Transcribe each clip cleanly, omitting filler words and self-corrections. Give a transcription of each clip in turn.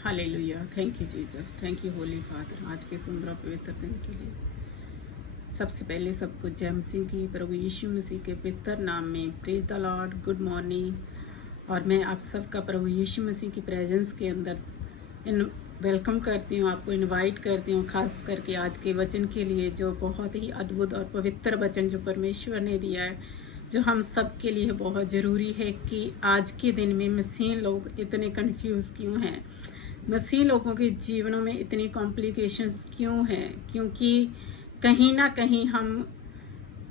Hallelujah. Thank you Jesus, thank you Holi father, आज के सुंदर और पवित्र दिन के लिए। सबसे पहले सबको जय मसीह की, प्रभु यीशु मसीह के पवित्र नाम में praise the Lord, good morning. और मैं आप सबका प्रभु यीशु मसीह की प्रेजेंस के अंदर वेलकम करती हूँ, आपको इनवाइट करती हूँ, खास करके आज के वचन के लिए, जो बहुत ही अद्भुत और पवित्र वचन जो परमेश्वर ने दिया है, जो हम सब के लिए बहुत ज़रूरी है कि आज के दिन में मसीह लोग इतने कंफ्यूज क्यों हैं, मसीह लोगों के जीवनों में इतनी कॉम्प्लिकेशंस क्यों हैं। क्योंकि कहीं ना कहीं हम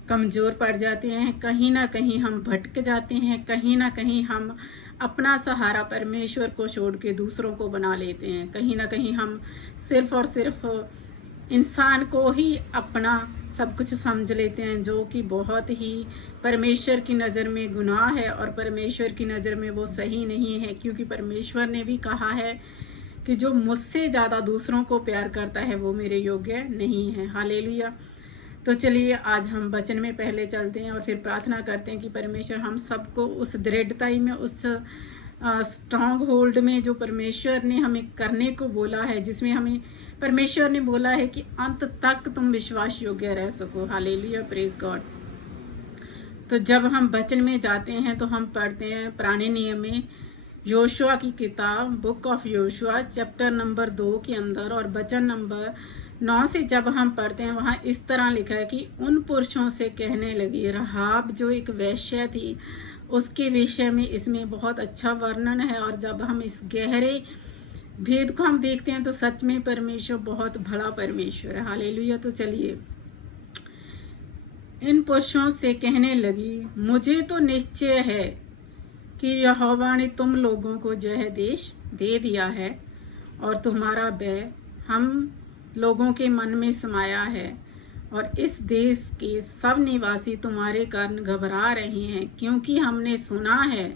कमज़ोर पड़ जाते हैं, कहीं ना कहीं हम भटक जाते हैं, कहीं ना कहीं हम अपना सहारा परमेश्वर को छोड़ के दूसरों को बना लेते हैं, कहीं ना कहीं हम सिर्फ और सिर्फ इंसान को ही अपना सब कुछ समझ लेते हैं, जो कि बहुत ही परमेश्वर की नज़र में गुनाह है और परमेश्वर की नज़र में वो सही नहीं है। क्योंकि परमेश्वर ने भी कहा है कि जो मुझसे ज़्यादा दूसरों को प्यार करता है वो मेरे योग्य नहीं है। हालेलुया। तो चलिए आज हम वचन में पहले चलते हैं और फिर प्रार्थना करते हैं कि परमेश्वर हम सबको उस दृढ़ताई में, उस स्ट्रॉन्ग होल्ड में जो परमेश्वर ने हमें करने को बोला है, जिसमें हमें परमेश्वर ने बोला है कि अंत तक तुम विश्वास योग्य रह सको। Hallelujah, praise God. तो जब हम वचन में जाते हैं तो हम पढ़ते हैं पुराने नियम में योशुआ की किताब, book of Joshua, chapter number 2 के अंदर और वचन नंबर 9 से जब हम पढ़ते हैं, वहाँ इस तरह लिखा है कि उन पुरुषों से कहने लगी। रहाब जो एक वेश्या थी, उसके विषय में इसमें बहुत अच्छा वर्णन है। और जब हम इस गहरे भेद को हम देखते हैं तो सच में परमेश्वर बहुत बड़ा परमेश्वर है। हालेलुया। तो चलिए, इन पुरुषों से कहने लगी, मुझे तो निश्चय है कि यहोवा ने तुम लोगों को यह देश दे दिया है और तुम्हारा भय हम लोगों के मन में समाया है, और इस देश के सब निवासी तुम्हारे कारण घबरा रहे हैं, क्योंकि हमने सुना है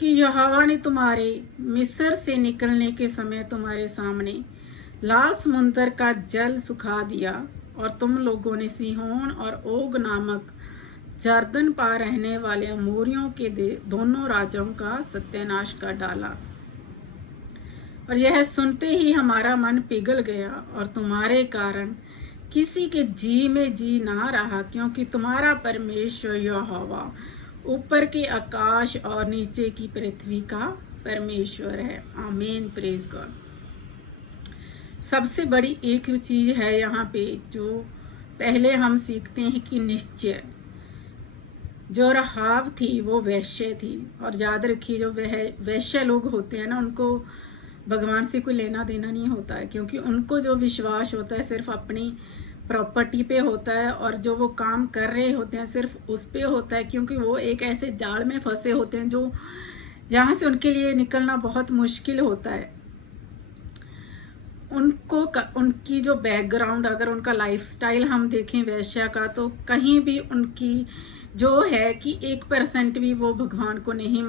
कि यहोवा ने तुम्हारे मिस्र से निकलने के समय तुम्हारे सामने लाल समुद्र का जल सुखा दिया, और तुम लोगों ने सीहोन और ओग नामक जर्दन पार रहने वाले अमोरियों के दोनों राजाओं का सत्यानाश कर डाला। और यह सुनते ही हमारा मन पिघल गया, और तुम्हारे कारण किसी के जी में जी ना रहा, क्योंकि तुम्हारा परमेश्वर यहोवा ऊपर के आकाश और नीचे की पृथ्वी का परमेश्वर है। आमीन, प्रेज गॉड। सबसे बड़ी एक चीज है यहाँ पे जो पहले हम सीखते हैं कि निश्चय। जो रहाब थी वो वैश्य थी, और याद रखिए जो वैश्य लोग होते हैं ना, उनको भगवान से कोई लेना देना नहीं होता है, क्योंकि उनको जो विश्वास होता है सिर्फ अपनी प्रॉपर्टी पे होता है, और जो वो काम कर रहे होते हैं सिर्फ उस पे होता है, क्योंकि वो एक ऐसे जाल में फंसे होते हैं जो यहाँ से उनके लिए निकलना बहुत मुश्किल होता है। उनकी जो बैकग्राउंड, अगर उनका लाइफस्टाइल हम देखें वैश्या का, तो कहीं भी उनकी जो है कि 1% भी वो भगवान को नहीं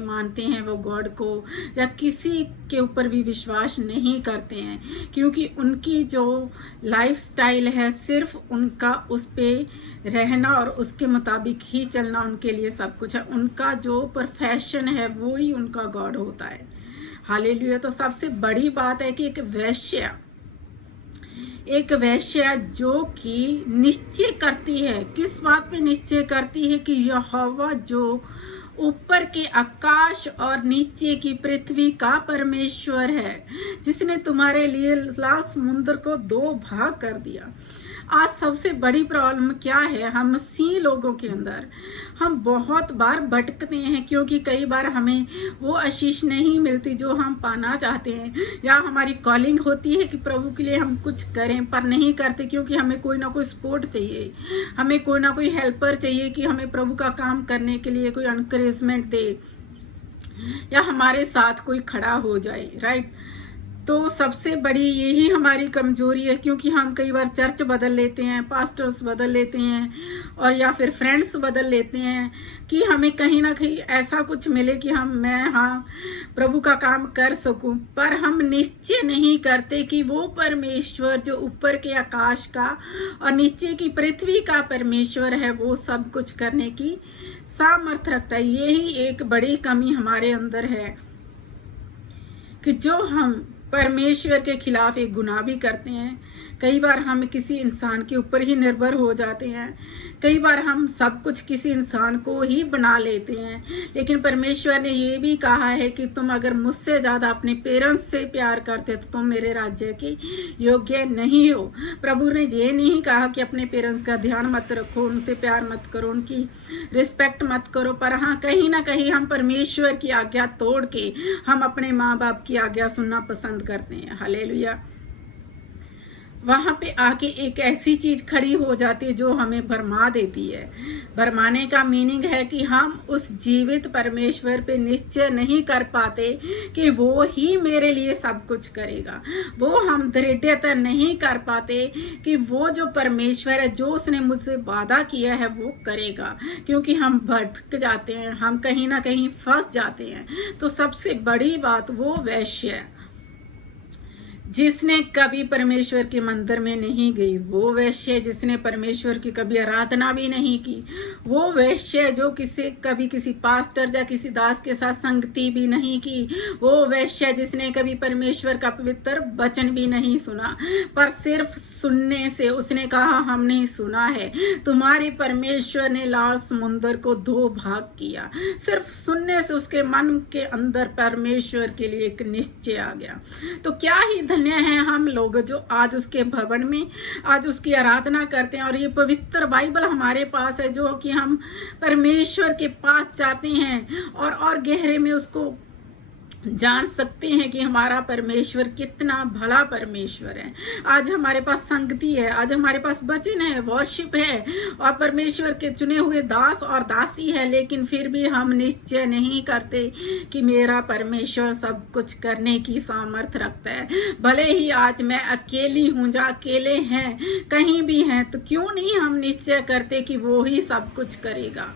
मानते हैं, वो गॉड को या किसी के ऊपर भी विश्वास नहीं करते हैं, क्योंकि उनकी जो लाइफस्टाइल है सिर्फ उनका उस पे रहना और उसके मुताबिक ही चलना उनके लिए सब कुछ है। उनका जो प्रोफेशन है वो ही उनका गॉड होता है। हालेलुया। तो सबसे बड़ी बात है कि एक वेश्या जो कि निश्चय करती है, किस बात पे निश्चय करती है कि यहोवा जो ऊपर के आकाश और नीचे की पृथ्वी का परमेश्वर है, जिसने तुम्हारे लिए लाल समुद्र को 2 भाग कर दिया। आज सबसे बड़ी प्रॉब्लम क्या है, हम मसीह लोगों के अंदर हम बहुत बार भटकते हैं, क्योंकि कई बार हमें वो आशीष नहीं मिलती जो हम पाना चाहते हैं, या हमारी कॉलिंग होती है कि प्रभु के लिए हम कुछ करें पर नहीं करते, क्योंकि हमें कोई ना कोई सपोर्ट चाहिए, हमें कोई ना कोई हेल्पर चाहिए कि हमें प्रभु का काम करने के लिए कोई एनकरेजमेंट दे या हमारे साथ कोई खड़ा हो जाए। राइट। तो सबसे बड़ी यही हमारी कमजोरी है, क्योंकि हम कई बार चर्च बदल लेते हैं, पास्टर्स बदल लेते हैं, और या फिर फ्रेंड्स बदल लेते हैं कि हमें कहीं ना कहीं ऐसा कुछ मिले कि हाँ प्रभु का काम कर सकूं, पर हम निश्चय नहीं करते कि वो परमेश्वर जो ऊपर के आकाश का और नीचे की पृथ्वी का परमेश्वर है, वो सब कुछ करने की सामर्थ्य रखता है। यही एक बड़ी कमी हमारे अंदर है कि जो हम परमेश्वर के खिलाफ एक गुनाह भी करते हैं। कई बार हम किसी इंसान के ऊपर ही निर्भर हो जाते हैं, कई बार हम सब कुछ किसी इंसान को ही बना लेते हैं। लेकिन परमेश्वर ने ये भी कहा है कि तुम अगर मुझसे ज़्यादा अपने पेरेंट्स से प्यार करते तो तुम मेरे राज्य के योग्य नहीं हो। प्रभु ने ये नहीं कहा कि अपने पेरेंट्स का ध्यान मत रखो, उनसे प्यार मत करो, उनकी रिस्पेक्ट मत करो, पर हाँ कहीं ना कहीं हम परमेश्वर की आज्ञा तोड़ के हम अपने माँ बाप की आज्ञा सुनना पसंद करते हैं। हालेलुया। वहाँ पे आके एक ऐसी चीज़ खड़ी हो जाती है जो हमें भरमा देती है। भरमाने का मीनिंग है कि हम उस जीवित परमेश्वर पे निश्चय नहीं कर पाते कि वो ही मेरे लिए सब कुछ करेगा। वो हम दृढ़ता नहीं कर पाते कि वो जो परमेश्वर है, जो उसने मुझसे वादा किया है वो करेगा, क्योंकि हम भटक जाते हैं, हम कहीं ना कहीं फंस जाते हैं। तो सबसे बड़ी बात वो वैश्य है जिसने कभी परमेश्वर के मंदिर में नहीं गई, वो वैश्य जिसने परमेश्वर की कभी आराधना भी नहीं की, वो वैश्य जो कभी किसी पास्टर या किसी दास के साथ संगति भी नहीं की, वो वैश्य जिसने कभी परमेश्वर का पवित्र वचन भी नहीं सुना, पर सिर्फ सुनने से उसने कहा हमने सुना है तुम्हारे परमेश्वर ने लाल समुद्र को 2 भाग किया। सिर्फ सुनने से उसके मन के अंदर परमेश्वर के लिए एक निश्चय आ गया। तो क्या ही धन्य हैं हम लोग जो आज उसके भवन में आज उसकी आराधना करते हैं। और ये पवित्र बाइबल हमारे पास है जो कि हम परमेश्वर के पास जाते हैं और गहरे में उसको जान सकते हैं कि हमारा परमेश्वर कितना भला परमेश्वर है। आज हमारे पास संगति है, आज हमारे पास वचन है, वर्शिप है और परमेश्वर के चुने हुए दास और दासी है, लेकिन फिर भी हम निश्चय नहीं करते कि मेरा परमेश्वर सब कुछ करने की सामर्थ रखता है। भले ही आज मैं अकेली हूँ, जो अकेले हैं कहीं भी हैं, तो क्यों नहीं हम निश्चय करते कि वो ही सब कुछ करेगा।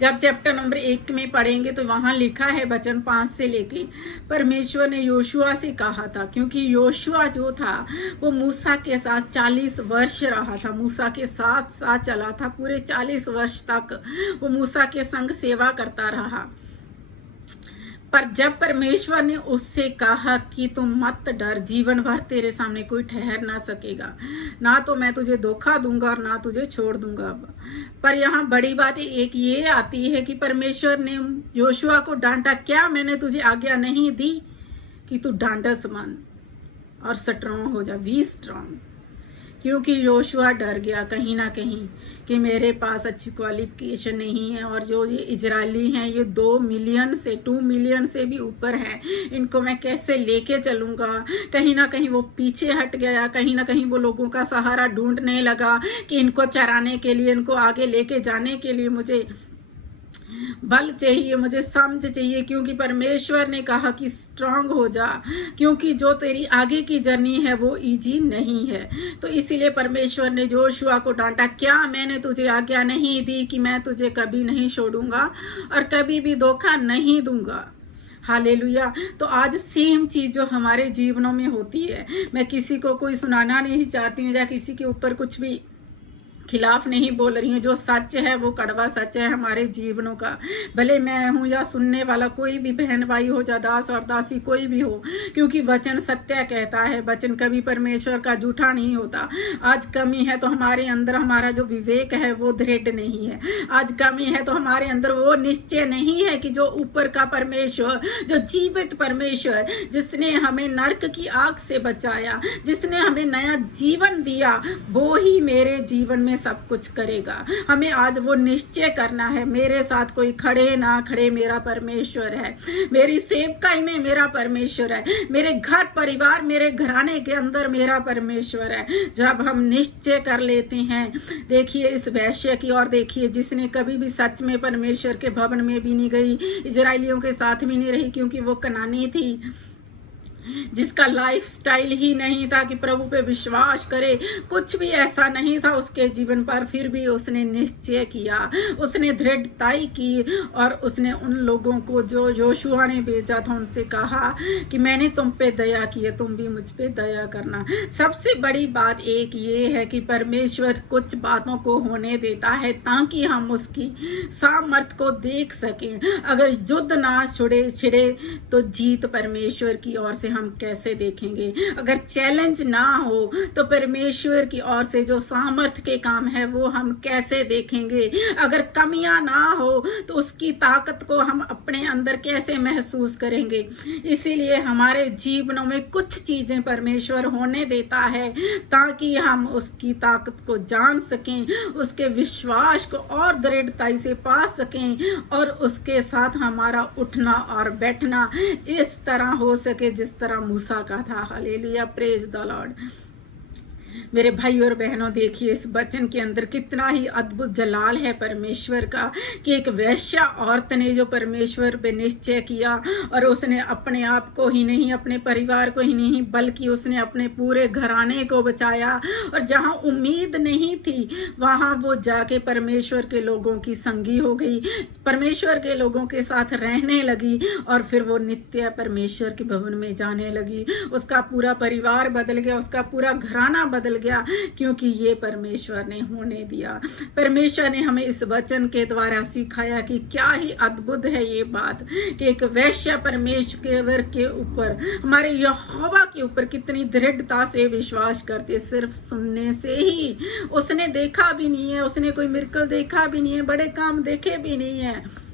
जब चैप्टर नंबर 1 में पढ़ेंगे तो वहाँ लिखा है वचन 5 से लेके, परमेश्वर ने योशुआ से कहा था, क्योंकि योशुआ जो था वो मूसा के साथ 40 वर्ष रहा था, मूसा के साथ साथ चला था, पूरे 40 वर्ष तक वो मूसा के संग सेवा करता रहा। पर जब परमेश्वर ने उससे कहा कि तुम मत डर, जीवन भर तेरे सामने कोई ठहर ना सकेगा, ना तो मैं तुझे धोखा दूंगा और ना तुझे छोड़ दूंगा। पर यहाँ बड़ी बात एक ये आती है कि परमेश्वर ने योशुआ को डांटा, क्या मैंने तुझे आज्ञा नहीं दी कि तू ढांढस बन और स्ट्रांग हो जा, बी स्ट्रांग। क्योंकि योशुआ डर गया कहीं ना कहीं कि मेरे पास अच्छी क्वालिफिकेशन नहीं है और जो ये इजरायली हैं ये 2 मिलियन से भी ऊपर हैं, इनको मैं कैसे लेके चलूँगा। कहीं ना कहीं वो पीछे हट गया, कहीं ना कहीं वो लोगों का सहारा ढूंढने लगा कि इनको चराने के लिए, इनको आगे लेके जाने के लिए मुझे बल चाहिए, मुझे समझ चाहिए, क्योंकि परमेश्वर ने कहा कि स्ट्रांग हो जा, क्योंकि जो तेरी आगे की जर्नी है वो इजी नहीं है। तो इसीलिए परमेश्वर ने योशुआ को डांटा, क्या मैंने तुझे आज्ञा नहीं दी कि मैं तुझे कभी नहीं छोड़ूंगा और कभी भी धोखा नहीं दूंगा। हालेलुया। तो आज सेम चीज़ जो हमारे जीवनों में होती है, मैं किसी को कोई सुनाना नहीं चाहती हूँ या किसी के ऊपर कुछ भी खिलाफ नहीं बोल रही हूँ, जो सच है वो कड़वा सच है हमारे जीवनों का। भले मैं हूँ या सुनने वाला कोई भी बहन भाई हो, या दास और दासी कोई भी हो, क्योंकि वचन सत्य कहता है, वचन कभी परमेश्वर का झूठा नहीं होता। आज कमी है तो हमारे अंदर हमारा जो विवेक है वो दृढ़ नहीं है, आज कमी है तो हमारे अंदर वो निश्चय नहीं है कि जो ऊपर का परमेश्वर, जो जीवित परमेश्वर, जिसने हमें नरक की आग से बचाया, जिसने हमें नया जीवन दिया, वो ही मेरे जीवन में सब कुछ करेगा। हमें आज वो निश्चय करना है, मेरे साथ कोई खड़े ना खड़े, मेरा परमेश्वर है, मेरी सेवकाई में मेरा परमेश्वर है, मेरे घर परिवार मेरे घराने के अंदर मेरा परमेश्वर है। जब हम निश्चय कर लेते हैं, देखिए इस वैश्य की और देखिए जिसने कभी भी सच में परमेश्वर के भवन में भी नहीं गई, इजराइलियों के साथ भी नहीं रही, क्योंकि वो कनानी थी, जिसका लाइफ स्टाइल ही नहीं था कि प्रभु पे विश्वास करे, कुछ भी ऐसा नहीं था उसके जीवन पर, फिर भी उसने निश्चय किया, उसने दृढ़ताई की और उसने उन लोगों को जो योशुआ ने भेजा था उनसे कहा कि मैंने तुम पे दया की है, तुम भी मुझ पे दया करना। सबसे बड़ी बात एक ये है कि परमेश्वर कुछ बातों को होने देता है ताकि हम उसकी सामर्थ को देख सकें। अगर युद्ध ना छिड़े तो जीत परमेश्वर की ओर से हम कैसे देखेंगे? अगर चैलेंज ना हो तो परमेश्वर की ओर से जो सामर्थ्य के काम है वो हम कैसे देखेंगे? अगर कमियां ना हो तो उसकी ताकत को हम अपने अंदर कैसे महसूस करेंगे? इसीलिए हमारे जीवनों में कुछ चीजें परमेश्वर होने देता है ताकि हम उसकी ताकत को जान सकें, उसके विश्वास को और दृढ़ताई से पा सकें और उसके साथ हमारा उठना और बैठना इस तरह हो सके जिस तरह मूसा का था। Hallelujah, praise the Lord. मेरे भाई और बहनों, देखिए इस वचन के अंदर कितना ही अद्भुत जलाल है परमेश्वर का कि एक वैश्या औरत ने जो परमेश्वर पे निश्चय किया और उसने अपने आप को ही नहीं, अपने परिवार को ही नहीं, बल्कि उसने अपने पूरे घराने को बचाया और जहाँ उम्मीद नहीं थी वहाँ वो जाके परमेश्वर के लोगों की संगी हो गई, परमेश्वर के लोगों के साथ रहने लगी और फिर वो नित्य परमेश्वर के भवन में जाने लगी। उसका पूरा परिवार बदल गया, उसका पूरा घराना बदल गया, क्योंकि ये परमेश्वर ने होने दिया। परमेश्वर ने हमें इस वचन के द्वारा सिखाया कि क्या ही अद्भुत है ये बात कि एक वैश्य परमेश्वर के ऊपर, हमारे यहोवा के ऊपर कितनी दृढ़ता से विश्वास करते, सिर्फ सुनने से ही। उसने देखा भी नहीं है, उसने कोई मिरेकल देखा भी नहीं है, बड़े काम देखे भी नहीं है।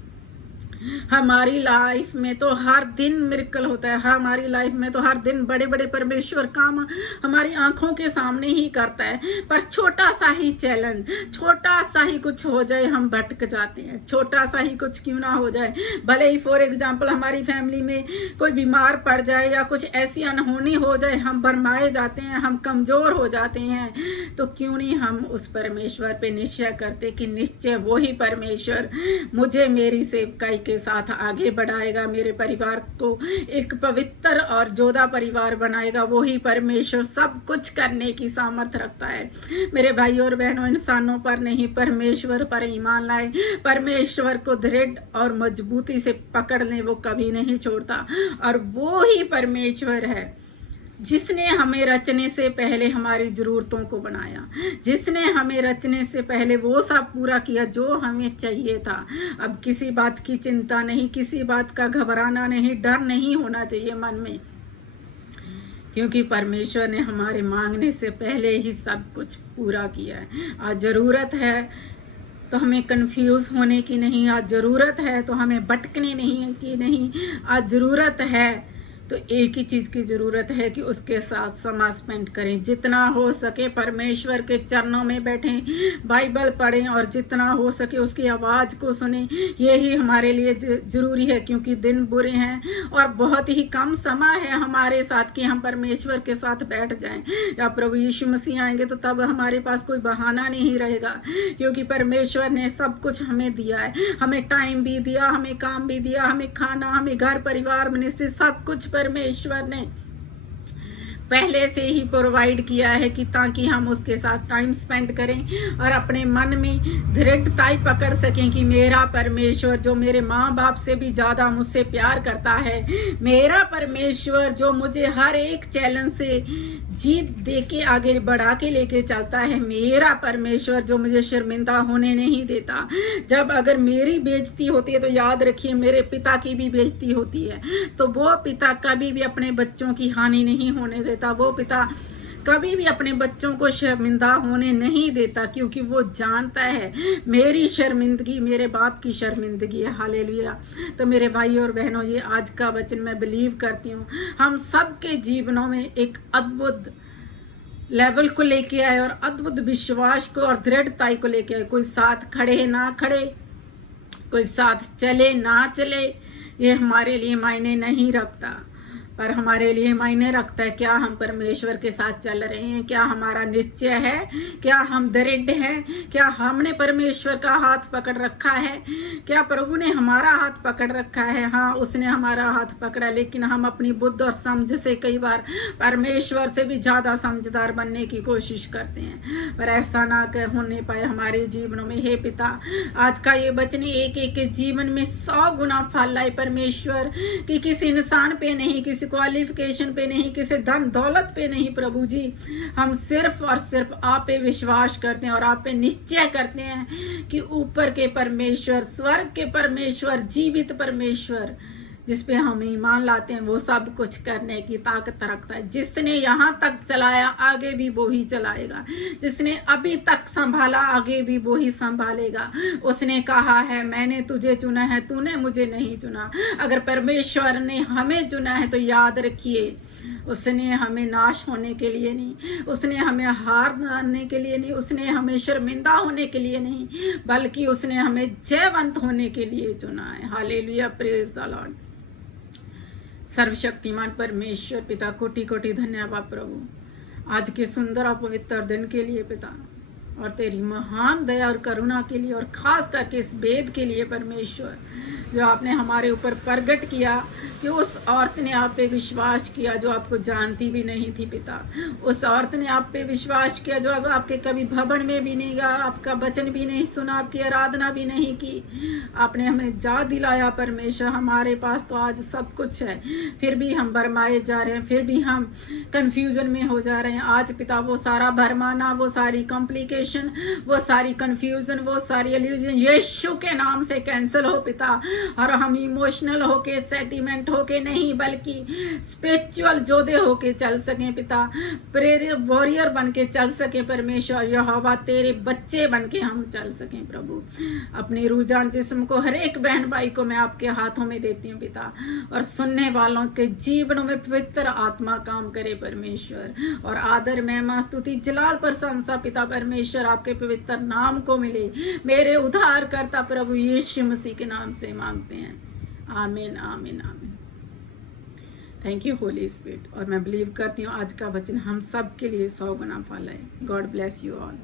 हमारी लाइफ में तो हर दिन मिरेकल होता है, हमारी लाइफ में तो हर दिन बड़े बड़े परमेश्वर काम हमारी आंखों के सामने ही करता है, पर छोटा सा ही चैलेंज, छोटा सा ही कुछ हो जाए हम भटक जाते हैं। छोटा सा ही कुछ क्यों ना हो जाए, भले ही फॉर एग्जाम्पल हमारी फैमिली में कोई बीमार पड़ जाए या कुछ ऐसी अनहोनी हो जाए, हम भरमाए जाते हैं, हम कमज़ोर हो जाते हैं, तो क्यों नहीं हम उस परमेश्वर पे निश्चय करते कि निश्चय वही परमेश्वर मुझे मेरी सेवकाई के साथ आगे बढ़ाएगा, मेरे परिवार को एक पवित्र और जोधा परिवार बनाएगा। वही परमेश्वर सब कुछ करने की सामर्थ्य रखता है। मेरे भाई और बहनों, इंसानों पर नहीं, परमेश्वर पर ईमान लाए, परमेश्वर को दृढ़ और मजबूती से पकड़ लें, वो कभी नहीं छोड़ता। और वो ही परमेश्वर है जिसने हमें रचने से पहले हमारी ज़रूरतों को बनाया, जिसने हमें रचने से पहले वो सब पूरा किया जो हमें चाहिए था। अब किसी बात की चिंता नहीं, किसी बात का घबराना नहीं, डर नहीं होना चाहिए मन में, क्योंकि परमेश्वर ने हमारे मांगने से पहले ही सब कुछ पूरा किया है। आज ज़रूरत है तो हमें कंफ्यूज होने की नहीं, आज ज़रूरत है तो हमें भटकने नहीं की नहीं, आज ज़रूरत है तो एक ही चीज़ की ज़रूरत है कि उसके साथ समय स्पेंड करें। जितना हो सके परमेश्वर के चरणों में बैठें, बाइबल पढ़ें और जितना हो सके उसकी आवाज़ को सुनें। यही हमारे लिए ज़रूरी है, क्योंकि दिन बुरे हैं और बहुत ही कम समय है हमारे साथ कि हम परमेश्वर के साथ बैठ जाएं। या प्रभु यीशु मसीह आएंगे तो तब हमारे पास कोई बहाना नहीं रहेगा, क्योंकि परमेश्वर ने सब कुछ हमें दिया है। हमें टाइम भी दिया, हमें काम भी दिया, हमें खाना, हमें घर परिवार मिनिस्ट्री, सब कुछ परमेश्वर ने पहले से ही प्रोवाइड किया है कि ताकि हम उसके साथ टाइम स्पेंड करें और अपने मन में दृढ़ताई पकड़ सकें कि मेरा परमेश्वर जो मेरे माँ बाप से भी ज़्यादा मुझसे प्यार करता है, मेरा परमेश्वर जो मुझे हर एक चैलेंज से जीत दे के आगे बढ़ा के लेके चलता है, मेरा परमेश्वर जो मुझे शर्मिंदा होने नहीं देता। जब अगर मेरी बेइज्जती होती है तो याद रखिए मेरे पिता की भी बेइज्जती होती है, तो वो पिता कभी भी अपने बच्चों की हानि नहीं होने देता, वो पिता कभी भी अपने बच्चों को शर्मिंदा होने नहीं देता, क्योंकि वो जानता है मेरी शर्मिंदगी मेरे बाप की शर्मिंदगी है। हालेलुया। तो मेरे भाई और बहनों, ये आज का वचन मैं बिलीव करती हूँ हम सबके जीवनों में एक अद्भुत लेवल को लेके आए और अद्भुत विश्वास को और दृढ़ताई को लेके आए। कोई साथ खड़े ना खड़े, कोई साथ चले ना चले, ये हमारे लिए मायने नहीं रखता, पर हमारे लिए मायने रखता है क्या हम परमेश्वर के साथ चल रहे हैं, क्या हमारा निश्चय है, क्या हम दृढ़ हैं, क्या हमने परमेश्वर का हाथ पकड़ रखा है, क्या प्रभु ने हमारा हाथ पकड़ रखा है। हाँ, उसने हमारा हाथ पकड़ा, लेकिन हम अपनी बुद्धि और समझ से कई बार परमेश्वर से भी ज़्यादा समझदार बनने की कोशिश करते हैं, पर ऐसा ना होने पाए हमारे जीवनों में। हे पिता, आज का ये वचन एक एक के जीवन में 100 गुना फल लाए परमेश्वर, कि किसी इंसान पे नहीं, किसी क्वालिफिकेशन पे नहीं, किसी धन दौलत पे नहीं प्रभु जी, हम सिर्फ और सिर्फ आप पे विश्वास करते हैं और आप पे निश्चय करते हैं कि ऊपर के परमेश्वर, स्वर्ग के परमेश्वर, जीवित परमेश्वर जिस पे हम ईमान लाते हैं, वो सब कुछ करने की ताकत रखता है। जिसने यहाँ तक चलाया आगे भी वो ही चलाएगा, जिसने अभी तक संभाला आगे भी वो ही संभालेगा। उसने कहा है मैंने तुझे चुना है, तूने मुझे नहीं चुना। अगर परमेश्वर ने हमें चुना है तो याद रखिए, उसने हमें नाश होने के लिए नहीं, उसने हमें हार मानने के लिए नहीं, उसने हमें शर्मिंदा होने के लिए नहीं, बल्कि उसने हमें जयवंत होने के लिए चुना है। Hallelujah, praise the Lord. सर्वशक्तिमान परमेश्वर पिता, कोटि कोटि धन्यवाद प्रभु, आज के सुंदर और पवित्र दिन के लिए पिता, और तेरी महान दया और करुणा के लिए, और खास करके इस वेद के लिए परमेश्वर, जो आपने हमारे ऊपर प्रकट किया कि उस औरत ने आप पे विश्वास किया जो आपको जानती भी नहीं थी पिता। उस औरत ने आप पे विश्वास किया जो अब आपके कभी भवन में भी नहीं गया, आपका वचन भी नहीं सुना, आपकी आराधना भी नहीं की। आपने हमें याद दिलाया परमेश्वर, हमारे पास तो आज सब कुछ है, फिर भी हम भरमाए जा रहे हैं, फिर भी हम कन्फ्यूजन में हो जा रहे हैं। आज पिता वो सारा भरमाना, वो सारी कॉम्प्लिकेशन, वो सारी कन्फ्यूजन, वो सारी इल्यूजन यीशु के नाम से कैंसिल हो पिता। और हम इमोशनल होके, सेंटिमेंट होके नहीं, बल्कि स्पिरिचुअल जोधे होके चल सकें पिता, प्रेयर वॉरियर बन के चल सकें परमेश्वर। यहोवा तेरे बच्चे बन के हम चल सकें प्रभु। अपने रूजान जिस्म को, हर एक बहन भाई को मैं आपके हाथों में देती हूँ पिता, और सुनने वालों के जीवनों में पवित्र आत्मा काम करे परमेश्वर। और आदर, महिमा, स्तुति, जलाल, प्रशंसा पिता परमेश्वर आपके पवित्र नाम को मिले, मेरे उद्धारकर्ता प्रभु यीशु मसीह के नाम से मांगते हैं। आमीन, आमीन, आमीन। Thank you Holi spirit. और मैं बिलीव करती हूँ आज का वचन हम सब के लिए 100 गुना फल है। God bless you all.